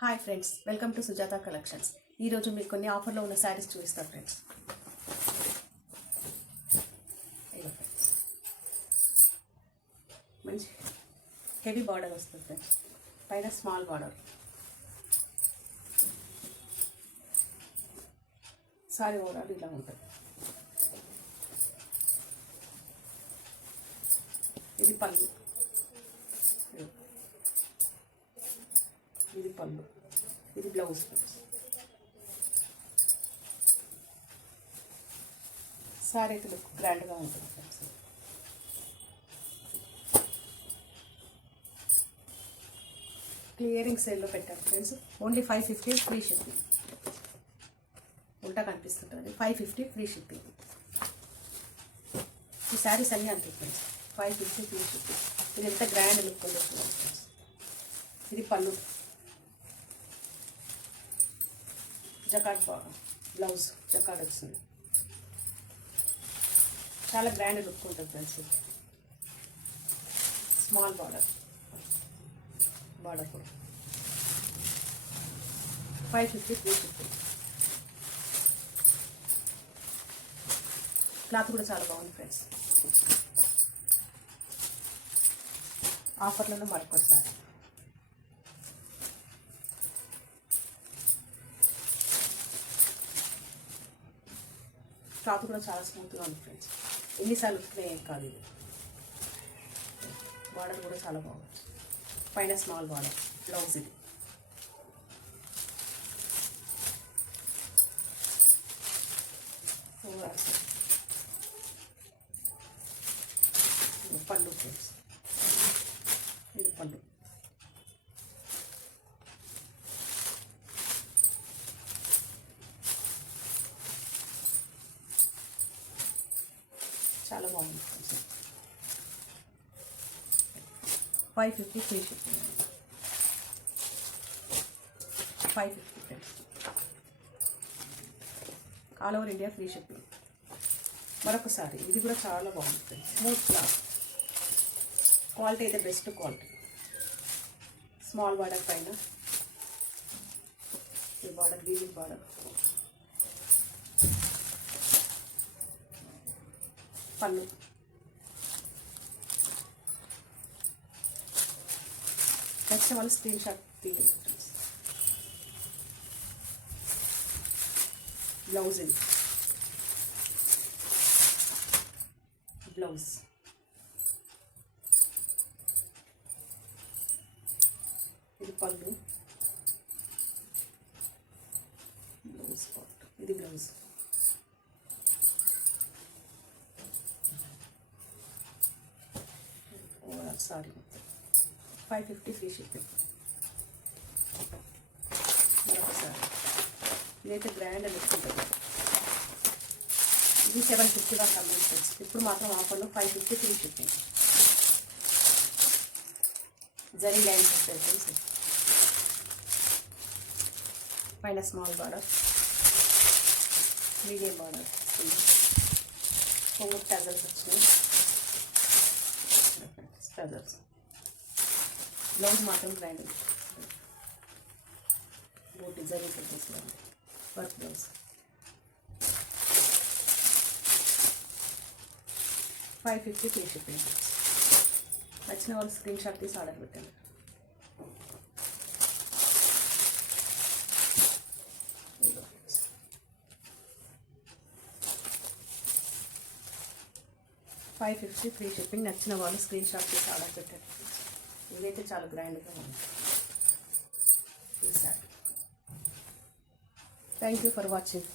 Hi friends, welcome to Sujatha కలెక్షన్స్. ఈరోజు మీకు కొన్ని ఆఫర్లో ఉన్న శారీస్ చూపిస్తాను ఫ్రెండ్స్. మంచి హెవీ బార్డర్ వస్తుంది ఫ్రెండ్స్, పైన స్మాల్ బార్డర్. సారీ ఓవరాల్ ఇలా ఉంటుంది. ఇది పళ్ళు, ఇది పళ్ళు, ఇది బ్లౌజ్ ఫ్రెండ్స్. సారీ అయితే లుక్ గ్రాండ్గా ఉంటుంది ఫ్రెండ్స్. క్లియరింగ్ సేల్లో పెట్టాను ఫ్రెండ్స్. Only 550 free shipping. ఉల్టా కనిపిస్తుంటుంది. 550 ఫ్రీ షిప్పింగ్. ఈ శారీస్ అన్నీ అంతే ఫ్రెండ్స్. 550 ఫ్రీ షిప్పింగ్. ఇది ఎంత గ్రాండ్ లుక్ ఉంది ఫ్రెండ్స్. ఇది పళ్ళు, జకాట్ బ్లౌజ్ జకాట్ వచ్చింది. చాలా గ్రాండ్ లుక్ ఉంటుంది ఫ్రెండ్స్. స్మాల్ బార్డర్ కూడా 550 ఫ్రీ షిప్పింగ్. క్లాత్ కూడా చాలా బాగుంది ఫ్రెండ్స్. ఆఫర్లలో మరొకసారి క్లాత్ కూడా చాలా స్మూత్గా ఉంది ఫ్రెండ్స్. ఎన్నిసార్లు ఉతుకునే ఏం కాదు. ఇది బార్డర్ కూడా చాలా బాగుంది. పైన స్మాల్ బార్డర్ బ్లౌజ్. ఇది పళ్ళు ఫ్రెండ్స్. ఇది పళ్ళు. చాలా బాగుంది. 550 free shipping. 550 friends. All over India free shipping. మరొకసారి ఇది కూడా చాలా బాగుంది ఫ్రెండ్స్. Smooth cloth. క్వాలిటీ అయితే బెస్ట్ క్వాలిటీ. స్మాల్ బార్డర్ పైన ఈ బార్డర్ వీవింగ్ బార్డర్. పళ్ళు. నెక్స్ట్ వాళ్ళు స్క్రీన్ షాట్ తీయండి ఫ్రెండ్స్. బ్లౌజ్. ఇది బ్లౌజ్. ఇది పళ్ళు, బ్లౌజ్ పార్ట్. ఇది బ్లౌజ్. Sorry 550 free shipping. మరొకసారి ఇదైతే గ్రాండ్ లుక్ ఉంటుంది. ఇది 750 వరకు అమ్ముతుంది. ఇప్పుడు మాత్రం ఆఫర్లో 550 ఫ్రీ షిప్పింగ్. జరీ లైన్స్ వస్తాయి ఫ్రెండ్స్. పైన స్మాల్ బార్డర్, మీడియం బార్డర్ వస్తుంది. కొంగు టజల్స్ వచ్చినాయి. టజల్స్. బ్లౌజ్ మాత్రం గ్రాండ్. బోటి జరీ పెట్టేసుకోండి. Work blouse. 550 free shipping. నచ్చిన వాళ్ళు స్క్రీన్ షాట్ తీసి ఆర్డర్ పెట్టండి. $550 ఫ్రీ షిప్పింగ్. నచ్చిన వాళ్ళు స్క్రీన్ షాట్ తీసి ఆర్డర్ పెట్టండి. ఇదైతే చాలా గ్రాండ్గా ఉంది. Thank you for watching.